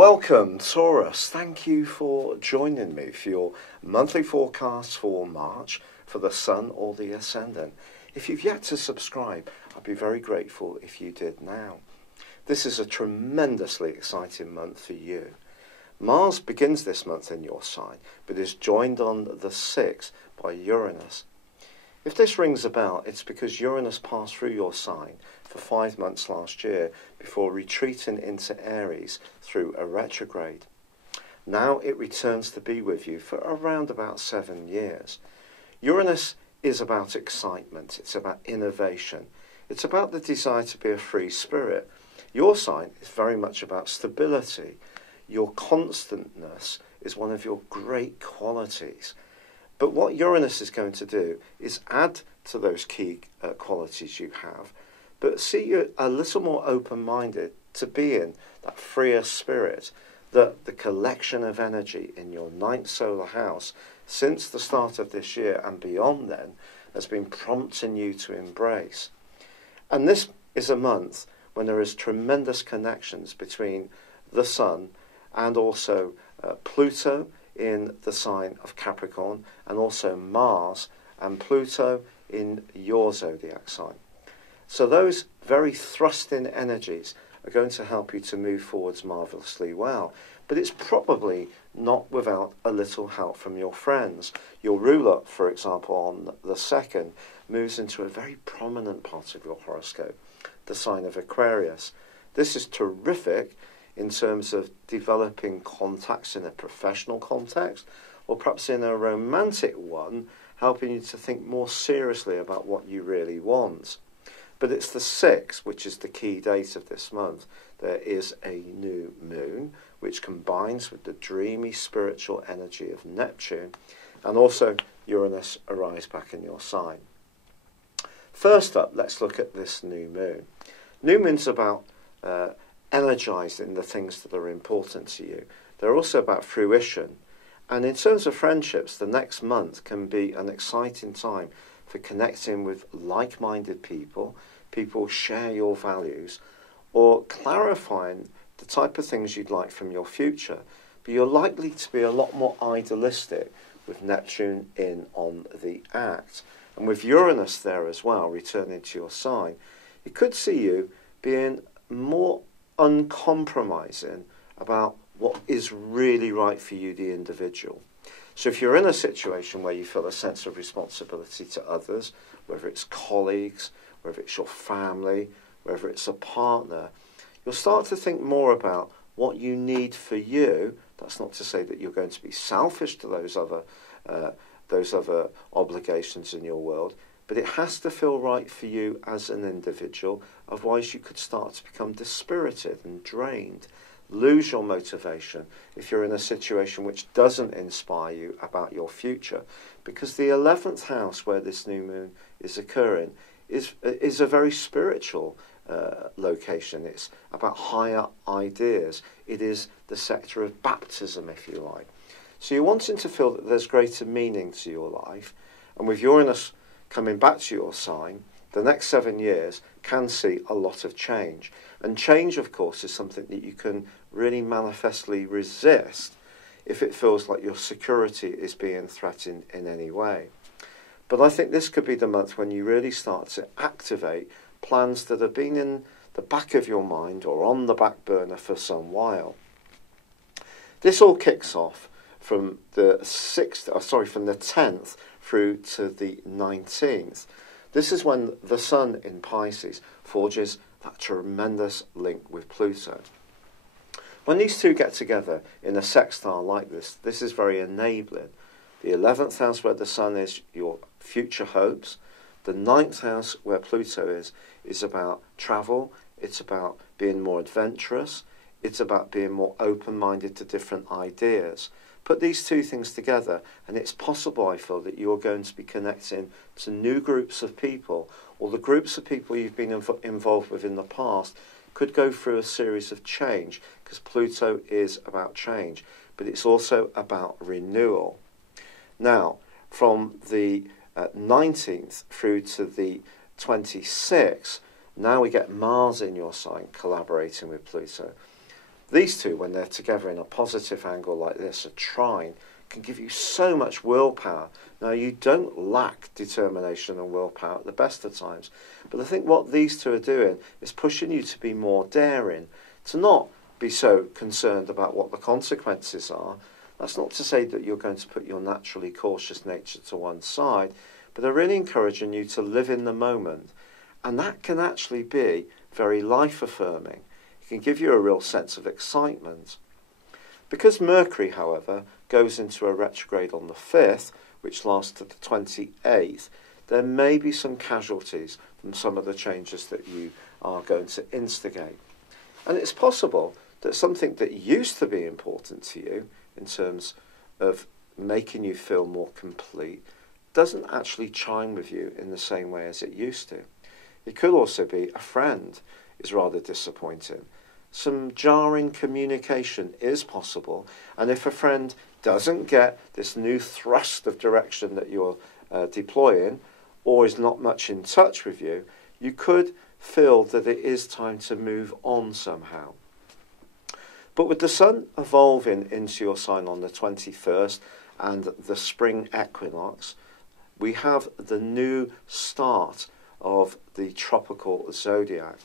Welcome, Taurus. Thank you for joining me for your monthly forecast for March for the Sun or the Ascendant. If you've yet to subscribe, I'd be very grateful if you did now. This is a tremendously exciting month for you. Mars begins this month in your sign, but is joined on the 6th by Uranus. If this rings a bell, it's because Uranus passed through your sign for 5 months last year before retreating into Aries through a retrograde. Now it returns to be with you for around about 7 years. Uranus is about excitement, it's about innovation, it's about the desire to be a free spirit. Your sign is very much about stability. Your constantness is one of your great qualities. But what Uranus is going to do is add to those key qualities you have, but see you a little more open-minded to being that freer spirit that the collection of energy in your 9th solar house since the start of this year and beyond then has been prompting you to embrace. And this is a month when there is tremendous connections between the Sun and also Pluto in the sign of Capricorn, and also Mars and Pluto in your zodiac sign. So those very thrusting energies are going to help you to move forwards marvellously well. But it's probably not without a little help from your friends. Your ruler, for example, on the 2nd, moves into a very prominent part of your horoscope, the sign of Aquarius. This is terrific in terms of developing contacts in a professional context, or perhaps in a romantic one, helping you to think more seriously about what you really want. But it's the 6th, which is the key date of this month. There is a new moon, which combines with the dreamy spiritual energy of Neptune, and also Uranus arrives back in your sign. First up, let's look at this new moon. New moon's about energizing the things that are important to you. They're also about fruition. And in terms of friendships, the next month can be an exciting time for connecting with like-minded people, people share your values, or clarifying the type of things you'd like from your future. But you're likely to be a lot more idealistic with Neptune in on the act. And with Uranus there as well, returning to your sign, it could see you being more uncompromising about what is really right for you, the individual. So if you're in a situation where you feel a sense of responsibility to others, whether it's colleagues, whether it's your family, whether it's a partner, you'll start to think more about what you need for you. That's not to say that you're going to be selfish to those other obligations in your world, but it has to feel right for you as an individual. Otherwise, you could start to become dispirited and drained, lose your motivation if you're in a situation which doesn't inspire you about your future. Because the 11th house where this new moon is occurring is a very spiritual location. It's about higher ideas. It is the sector of baptism, if you like. So you're wanting to feel that there's greater meaning to your life. And with Uranus coming back to your sign, the next 7 years can see a lot of change. And change, of course, is something that you can really manifestly resist if it feels like your security is being threatened in any way. But I think this could be the month when you really start to activate plans that have been in the back of your mind or on the back burner for some while. This all kicks off from the 10th through to the 19th. This is when the Sun in Pisces forges that tremendous link with Pluto. When these two get together in a sextile like this, this is very enabling. The 11th house where the Sun is your future hopes. The 9th house where Pluto is about travel. It's about being more adventurous. It's about being more open-minded to different ideas. Put these two things together, and it's possible, I feel, that you're going to be connecting to new groups of people, or the groups of people you've been involved with in the past could go through a series of change, because Pluto is about change, but it's also about renewal. Now, from the 19th through to the 26th, now we get Mars in your sign collaborating with Pluto. These two, when they're together in a positive angle like this, a trine, can give you so much willpower. Now, you don't lack determination and willpower at the best of times, but I think what these two are doing is pushing you to be more daring, to not be so concerned about what the consequences are. That's not to say that you're going to put your naturally cautious nature to one side, but they're really encouraging you to live in the moment. And that can actually be very life-affirming. It can give you a real sense of excitement. Because Mercury, however, goes into a retrograde on the 5th, which lasts to the 28th, there may be some casualties from some of the changes that you are going to instigate. And it's possible that something that used to be important to you, in terms of making you feel more complete, doesn't actually chime with you in the same way as it used to. It could also be a friend is rather disappointing. Some jarring communication is possible, and if a friend doesn't get this new thrust of direction that you're deploying, or is not much in touch with you, you could feel that it is time to move on somehow. But with the Sun evolving into your sign on the 21st and the spring equinox, we have the new start of the tropical zodiac.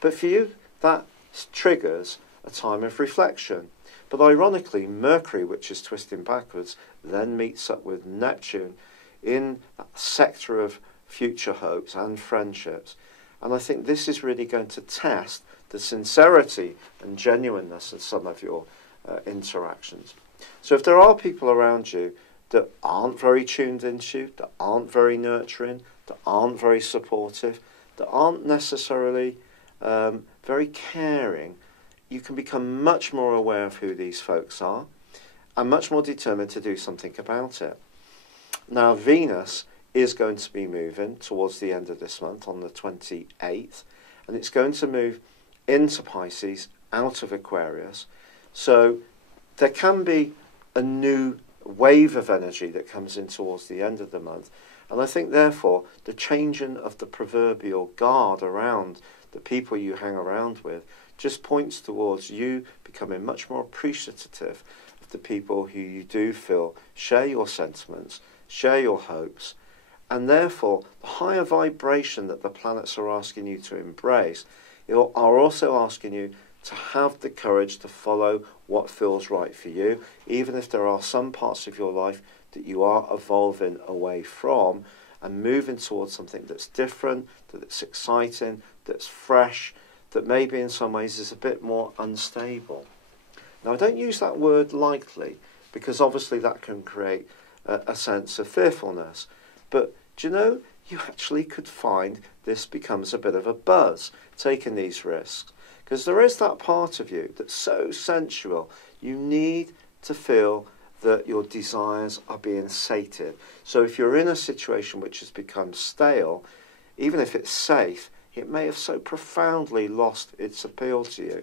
But for you, that triggers a time of reflection. But ironically, Mercury, which is twisting backwards, then meets up with Neptune in that sector of future hopes and friendships. And I think this is really going to test the sincerity and genuineness of some of your interactions. So if there are people around you that aren't very tuned into you, that aren't very nurturing, that aren't very supportive, that aren't necessarily very caring, you can become much more aware of who these folks are and much more determined to do something about it. Now, Venus is going to be moving towards the end of this month on the 28th, and it's going to move into Pisces, out of Aquarius. So there can be a new wave of energy that comes in towards the end of the month. And I think, therefore, the changing of the proverbial guard around the people you hang around with just points towards you becoming much more appreciative of the people who you do feel share your sentiments, share your hopes, and therefore the higher vibration that the planets are asking you to embrace are also asking you to have the courage to follow what feels right for you, even if there are some parts of your life that you are evolving away from and moving towards something that's different, that's exciting, that's fresh, that maybe in some ways is a bit more unstable. Now, I don't use that word lightly because obviously that can create a sense of fearfulness. But do you know, you actually could find this becomes a bit of a buzz, taking these risks. Because there is that part of you that's so sensual. You need to feel that your desires are being sated. So if you're in a situation which has become stale, even if it's safe, it may have so profoundly lost its appeal to you.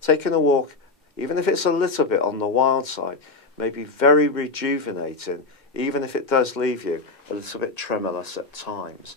Taking a walk, even if it's a little bit on the wild side, may be very rejuvenating, even if it does leave you a little bit tremulous at times.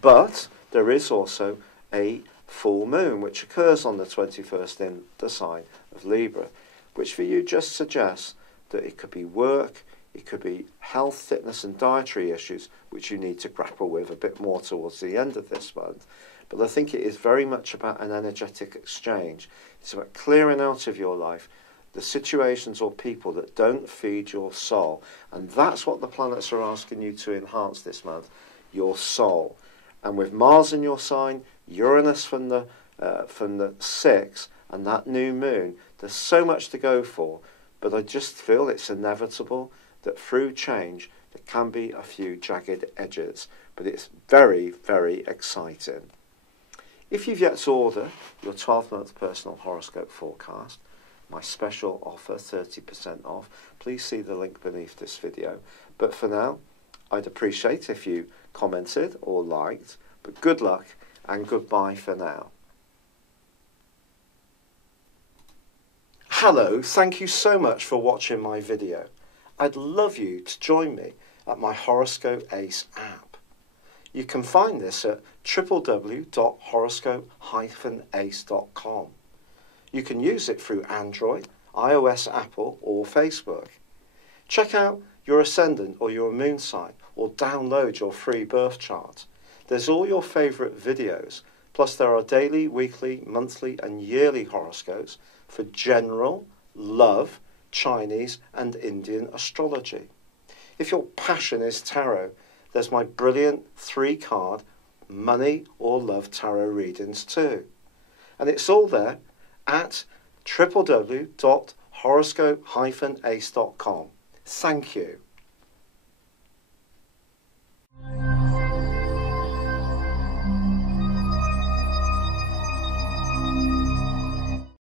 But there is also a full moon, which occurs on the 21st in the sign of Libra, which for you just suggests that it could be work, it could be health, fitness and dietary issues, which you need to grapple with a bit more towards the end of this month. But I think it is very much about an energetic exchange. It's about clearing out of your life the situations or people that don't feed your soul. And that's what the planets are asking you to enhance this month, your soul. And with Mars in your sign, Uranus from the 6th, and that new moon, there's so much to go for. But I just feel it's inevitable that through change, there can be a few jagged edges. But it's very, very exciting. If you've yet to order your 12-month personal horoscope forecast, my special offer, 30% off, please see the link beneath this video. But for now, I'd appreciate if you commented or liked, but good luck and goodbye for now. Hello, thank you so much for watching my video. I'd love you to join me at my Horoscope Ace app. You can find this at www.horoscope-ace.com. You can use it through Android, iOS, Apple, or Facebook. Check out your ascendant or your moon sign, or download your free birth chart. There's all your favourite videos, plus there are daily, weekly, monthly and yearly horoscopes for general, love, Chinese and Indian astrology. If your passion is tarot, there's my brilliant 3-card money or love tarot readings too. And it's all there at www.horoscope-ace.com. Thank you.